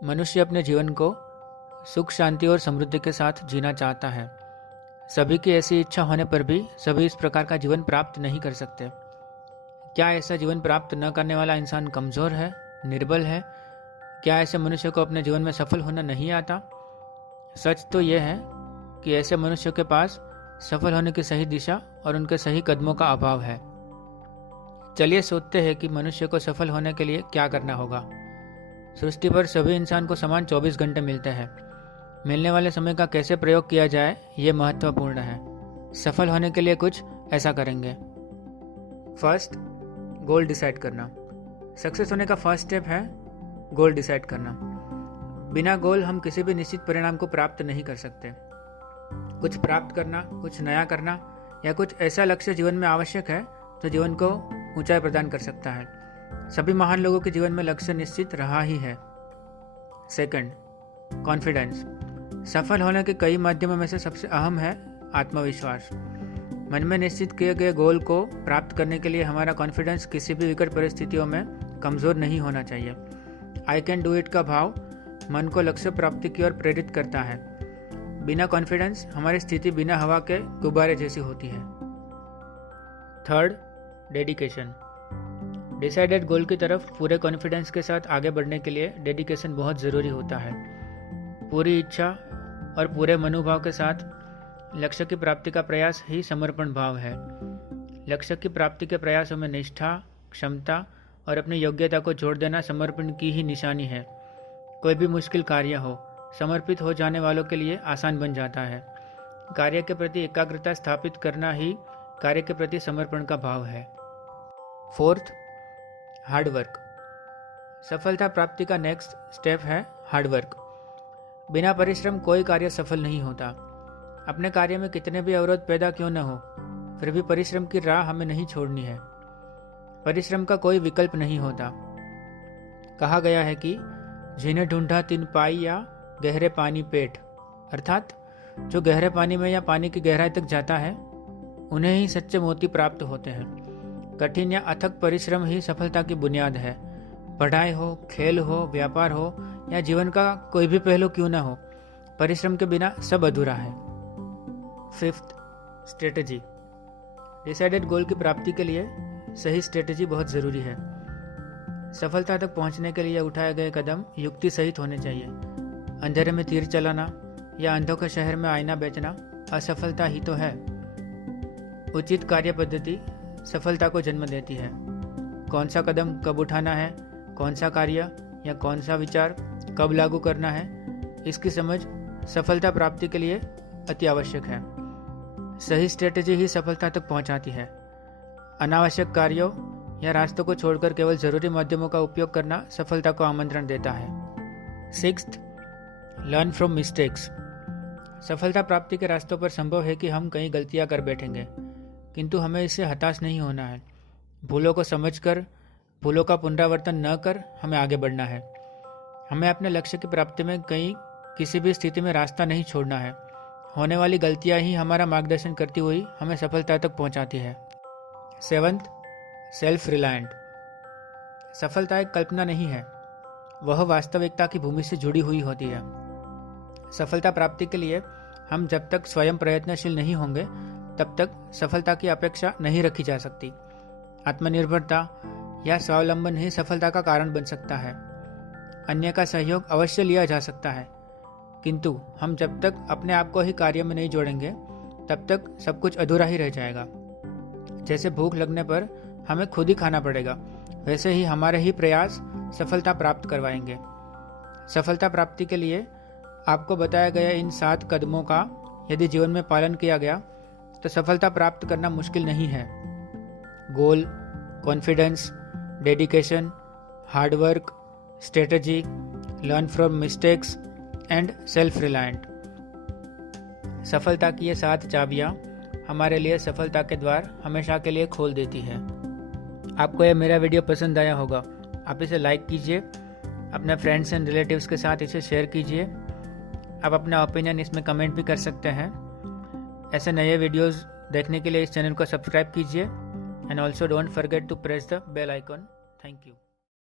मनुष्य अपने जीवन को सुख, शांति और समृद्धि के साथ जीना चाहता है। सभी की ऐसी इच्छा होने पर भी सभी इस प्रकार का जीवन प्राप्त नहीं कर सकते। क्या ऐसा जीवन प्राप्त न करने वाला इंसान कमज़ोर है, निर्बल है? क्या ऐसे मनुष्य को अपने जीवन में सफल होना नहीं आता? सच तो यह है कि ऐसे मनुष्यों के पास सफल होने की सही दिशा और उनके सही कदमों का अभाव है। चलिए सोचते हैं कि मनुष्य को सफल होने के लिए क्या करना होगा। सृष्टि पर सभी इंसान को समान 24 घंटे मिलते हैं। मिलने वाले समय का कैसे प्रयोग किया जाए ये महत्वपूर्ण है। सफल होने के लिए कुछ ऐसा करेंगे। फर्स्ट, गोल डिसाइड करना। सक्सेस होने का फर्स्ट स्टेप है गोल डिसाइड करना। बिना गोल हम किसी भी निश्चित परिणाम को प्राप्त नहीं कर सकते। कुछ प्राप्त करना, कुछ नया करना या कुछ ऐसा लक्ष्य जीवन में आवश्यक है जो जीवन को ऊंचाई प्रदान कर सकता है। सभी महान लोगों के जीवन में लक्ष्य निश्चित रहा ही है। Second, confidence. सफल होने के कई माध्यमों में से सबसे अहम है आत्मविश्वास। मन में निश्चित किए गए गोल को प्राप्त करने के लिए हमारा कॉन्फिडेंस किसी भी विकट परिस्थितियों में कमज़ोर नहीं होना चाहिए। आई कैन डू इट का भाव मन को लक्ष्य प्राप्ति की ओर प्रेरित करता है। बिना कॉन्फिडेंस हमारी स्थिति बिना हवा के गुब्बारे जैसी होती है। Third, dedication. डिसाइडेड गोल की तरफ पूरे कॉन्फिडेंस के साथ आगे बढ़ने के लिए डेडिकेशन बहुत ज़रूरी होता है। पूरी इच्छा और पूरे मनोभाव के साथ लक्ष्य की प्राप्ति का प्रयास ही समर्पण भाव है। लक्ष्य की प्राप्ति के प्रयासों में निष्ठा, क्षमता और अपनी योग्यता को जोड़ देना समर्पण की ही निशानी है। कोई भी मुश्किल कार्य हो, समर्पित हो जाने वालों के लिए आसान बन जाता है। कार्य के प्रति एकाग्रता स्थापित करना ही कार्य के प्रति समर्पण का भाव है। Fourth, hard work. सफलता प्राप्ति का नेक्स्ट स्टेप है हार्डवर्क। बिना परिश्रम कोई कार्य सफल नहीं होता। अपने कार्य में कितने भी अवरोध पैदा क्यों न हो, फिर भी परिश्रम की राह हमें नहीं छोड़नी है। परिश्रम का कोई विकल्प नहीं होता। कहा गया है कि जिन्हें ढूंढा तिन पाई या गहरे पानी पेट, अर्थात जो गहरे पानी में या पानी की गहराई तक जाता है उन्हें ही सच्चे मोती प्राप्त होते हैं। कठिन या अथक परिश्रम ही सफलता की बुनियाद है। पढ़ाई हो, खेल हो, व्यापार हो या जीवन का कोई भी पहलू क्यों न हो, परिश्रम के बिना सब अधूरा है। Fifth, strategy. डिसाइडेड गोल की प्राप्ति के लिए सही स्ट्रेटजी बहुत ज़रूरी है। सफलता तक पहुंचने के लिए उठाए गए कदम युक्ति सहित होने चाहिए। अंधेरे में तीर चलाना या अंधों के शहर में आईना बेचना असफलता ही तो है। उचित कार्य पद्धति सफलता को जन्म देती है। कौन सा कदम कब उठाना है, कौन सा कार्य या कौन सा विचार कब लागू करना है, इसकी समझ सफलता प्राप्ति के लिए अति आवश्यक है। सही स्ट्रेटजी ही सफलता तक पहुंचाती है। अनावश्यक कार्यों या रास्तों को छोड़कर केवल जरूरी माध्यमों का उपयोग करना सफलता को आमंत्रण देता है। Sixth, learn from mistakes. सफलता प्राप्ति के रास्तों पर संभव है कि हम कई गलतियां कर बैठेंगे, किंतु हमें इससे हताश नहीं होना है। भूलों को समझकर भूलों का पुनरावर्तन न कर हमें आगे बढ़ना है। हमें अपने लक्ष्य की प्राप्ति में किसी भी स्थिति में रास्ता नहीं छोड़ना है। होने वाली गलतियां ही हमारा मार्गदर्शन करती हुई हमें सफलता तक पहुंचाती है। Seventh, self reliant. सफलता एक कल्पना नहीं है, वह वास्तविकता की भूमि से जुड़ी हुई होती है। सफलता प्राप्ति के लिए हम जब तक स्वयं प्रयत्नशील नहीं होंगे तब तक सफलता की अपेक्षा नहीं रखी जा सकती। आत्मनिर्भरता या स्वावलंबन ही सफलता का कारण बन सकता है। अन्य का सहयोग अवश्य लिया जा सकता है, किंतु हम जब तक अपने आप को ही कार्य में नहीं जोड़ेंगे तब तक सब कुछ अधूरा ही रह जाएगा। जैसे भूख लगने पर हमें खुद ही खाना पड़ेगा, वैसे ही हमारे ही प्रयास सफलता प्राप्त करवाएंगे। सफलता प्राप्ति के लिए आपको बताया गया इन 7 कदमों का यदि जीवन में पालन किया गया तो सफलता प्राप्त करना मुश्किल नहीं है। Goal, confidence, dedication, hard work, strategy, learn from mistakes and self reliant. सफलता की ये 7 चाबियाँ हमारे लिए सफलता के द्वार हमेशा के लिए खोल देती है। आपको यह मेरा वीडियो पसंद आया होगा, आप इसे लाइक कीजिए, अपने फ्रेंड्स एंड रिलेटिव्स के साथ इसे शेयर कीजिए। आप अपना ओपिनियन इसमें कमेंट भी कर सकते हैं। ऐसे नए वीडियोस देखने के लिए इस चैनल को सब्सक्राइब कीजिए and also don't forget to press the bell icon. Thank you.